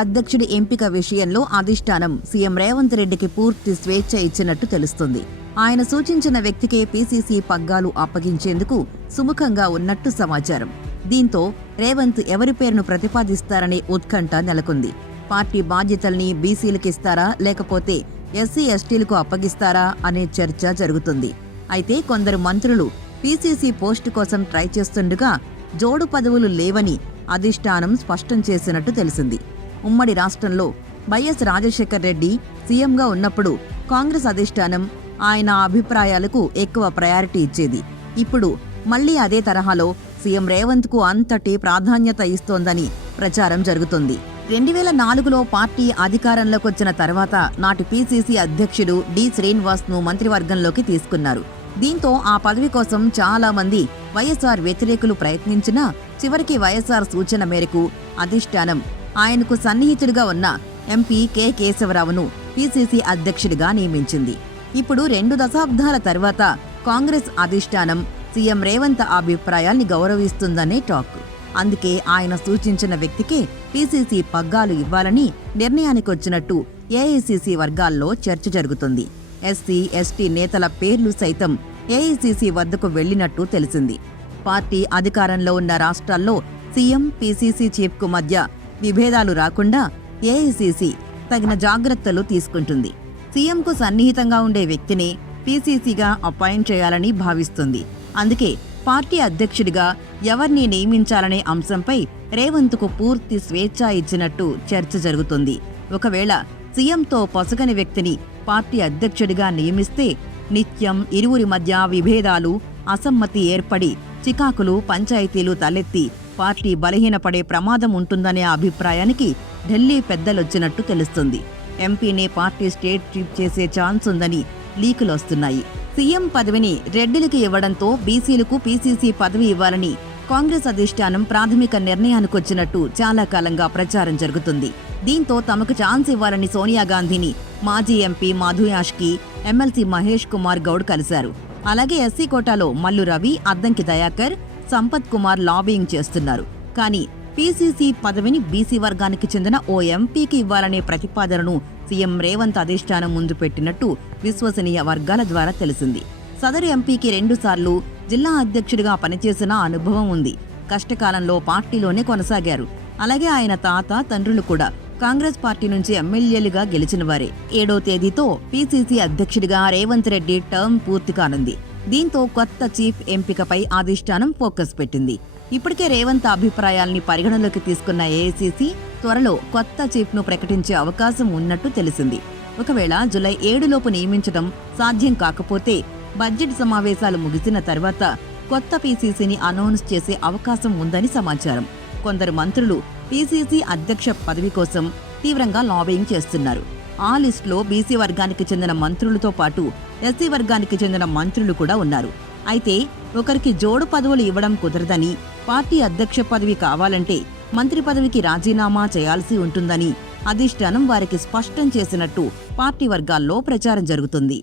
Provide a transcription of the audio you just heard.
అధ్యక్షుడి ఎంపిక విషయంలో అధిష్టానం సీఎం రేవంత్ రెడ్డికి పూర్తి స్వేచ్ఛ ఇచ్చినట్టు తెలుస్తుంది. ఆయన సూచించిన వ్యక్తికే పీసీసీ పగ్గాలు అప్పగించేందుకు సుముఖంగా ఉన్నట్టు సమాచారం. దీంతో రేవంత్ ఎవరి పేరును ప్రతిపాదిస్తారనే ఉత్కంఠ నెలకొంది. పార్టీ బాధ్యతల్ని బీసీలకిస్తారా లేకపోతే ఎస్సీ ఎస్టీలకు అప్పగిస్తారా అనే చర్చ జరుగుతుంది. అయితే కొందరు మంత్రులు పీసీసీ పోస్టు కోసం ట్రై చేస్తుండగా జోడు పదవులు లేవని అధిష్టానం స్పష్టం చేసినట్టు తెలిసింది. ఉమ్మడి రాష్ట్రంలో వైఎస్ రాజశేఖర్ రెడ్డి సీఎంగా ఉన్నప్పుడు కాంగ్రెస్ అధిష్టానం ఆయన అభిప్రాయాలకు ఎక్కువ ప్రయారిటీ ఇచ్చేది. ఇప్పుడు మళ్లీ అదే తరహాలో సీఎం రేవంత్కు అంతటి ప్రాధాన్యత ఇస్తోందని ప్రచారం జరుగుతుంది. 2004లో పార్టీ అధికారంలోకొచ్చిన తర్వాత నాటి పీసీసీ అధ్యక్షుడు డి శ్రీనివాస్ను మంత్రివర్గంలోకి తీసుకున్నారు. దీంతో ఆ పదవి కోసం చాలా మంది వైఎస్ఆర్ వ్యతిరేకులు ప్రయత్నించినా చివరికి వైఎస్ఆర్ సూచన మేరకు అధిష్టానం ఆయనకు సన్నిహితుడిగా ఉన్న ఎంపీ కె కేశవరావును పీసీసీ అధ్యక్షుడిగా నియమించింది. ఇప్పుడు 2 దశాబ్దాల తర్వాత కాంగ్రెస్ అధిష్టానం సీఎం రేవంత్ అభిప్రాయాల్ని గౌరవిస్తుందనే టాక్. అందుకే ఆయన సూచించిన వ్యక్తికే పీసీసీ పగ్గాలు ఇవ్వాలని నిర్ణయానికొచ్చినట్టు ఏఐసీసీ వర్గాల్లో చర్చ జరుగుతుంది. ఎస్సీ ఎస్టీ నేతల పేర్లు సైతం ఏఐసీసీ వద్దకు వెళ్లినట్టు తెలిసింది. పార్టీ అధికారంలో ఉన్న రాష్ట్రాల్లో సీఎం పీసీసీ చీఫ్కు మధ్య విభేదాలు రాకుండా ఏఐసీసీ తగిన జాగ్రత్తలు తీసుకుంటుంది. సీఎంకు సన్నిహితంగా ఉండే వ్యక్తిని పీసీసీగా అపాయింట్ చేయాలని భావిస్తుంది. అందుకే పార్టీ అధ్యక్షుడిగా ఎవరిని నియమించాలనే అంశంపై రేవంత్కు పూర్తి స్వేచ్ఛ ఇచ్చినట్టు చర్చ జరుగుతుంది. ఒకవేళ సీఎంతో పొసగని వ్యక్తిని పార్టీ అధ్యక్షుడిగా నియమిస్తే నిత్యం ఇరువురి మధ్య విభేదాలు, అసమ్మతి ఏర్పడి చికాకులు, పంచాయతీలు తలెత్తి పార్టీ బలహీనపడే ప్రమాదం ఉంటుందనే అభిప్రాయానికి ఢిల్లీ పెద్దలొచ్చినట్టు తెలుస్తుంది. ఎంపీనే పార్టీ స్టేట్ చీఫ్ చేసే ఛాన్స్ ఉందని లీకులొస్తున్నాయి. సీఎం పదవిని రెడ్డిలకు ఇవ్వడంతో బీసీలకు పీసీసీ పదవి ఇవ్వాలని కాంగ్రెస్ అధిష్టానం ప్రాథమిక నిర్ణయానికొచ్చినట్టు చాలా కాలంగా ప్రచారం జరుగుతుంది. దీంతో తమకు ఛాన్స్ ఇవ్వాలని సోనియా గాంధీని మాజీ ఎంపీ మధు యాష్కి, ఎమ్మెల్సీ మహేష్ కుమార్ గౌడ్ కలిశారు. అలాగే ఎస్సీ కోటాలో మల్లు రవి, అద్దంకి దయాకర్, సంపత్ కుమార్ లాబియింగ్ చేస్తున్నారు. కానీ పీసీసీ పదవిని బీసీ వర్గానికి చెందిన ఓ ఎంపీకి ఇవ్వాలనే ప్రతిపాదనను సీఎం రేవంత్ అధిష్టానం ముందు పెట్టినట్టు విశ్వసనీయ వర్గాల ద్వారా తెలిసింది. సదరు ఎంపీకి 2 సార్లు జిల్లా అధ్యక్షుడిగా పనిచేసిన అనుభవం ఉంది. కష్టకాలంలో పార్టీలోనే కొనసాగారు. అలాగే ఆయన తాత, తండ్రులు కూడా కాంగ్రెస్ పార్టీ నుంచి ఎమ్మెల్యేలుగా గెలిచినవారే. 7వ తేదీతో పీసీసీ అధ్యక్షుడిగా రేవంత్ రెడ్డి టర్మ్ పూర్తి కానుంది. దీంతో కొత్త చీఫ్ ఎంపికపై అధిష్టానం ఫోకస్ పెట్టింది. ఇప్పటికే రేవంత్ అభిప్రాయాల్ని పరిగణలోకి తీసుకున్న ఏఐసీసీ త్వరలో కొత్త చీఫ్ను ప్రకటించే అవకాశం ఉన్నట్టు తెలిసింది. ఒకవేళ జూలై 7లోపు నియమించడం సాధ్యం కాకపోతే బడ్జెట్ సమావేశాలు ముగిసిన తర్వాత కొత్త పీసీసీని అనౌన్స్ చేసే అవకాశం ఉందని సమాచారం. కొందరు మంత్రులు పీసీసీ అధ్యక్ష పదవి కోసం తీవ్రంగా లాబియింగ్ చేస్తున్నారు. ఆ లిస్టులో బీసీ వర్గానికి చెందిన మంత్రులతో పాటు ఎస్సీ వర్గానికి చెందిన మంత్రులు కూడా ఉన్నారు. అయితే ఒకరికి జోడు పదవులు ఇవ్వడం కుదరదని, పార్టీ అధ్యక్ష పదవి కావాలంటే మంత్రి పదవికి రాజీనామా చేయాల్సి ఉంటుందని అధిష్టానం వారికి స్పష్టం చేసినట్టు పార్టీ వర్గాల్లో ప్రచారం జరుగుతుంది.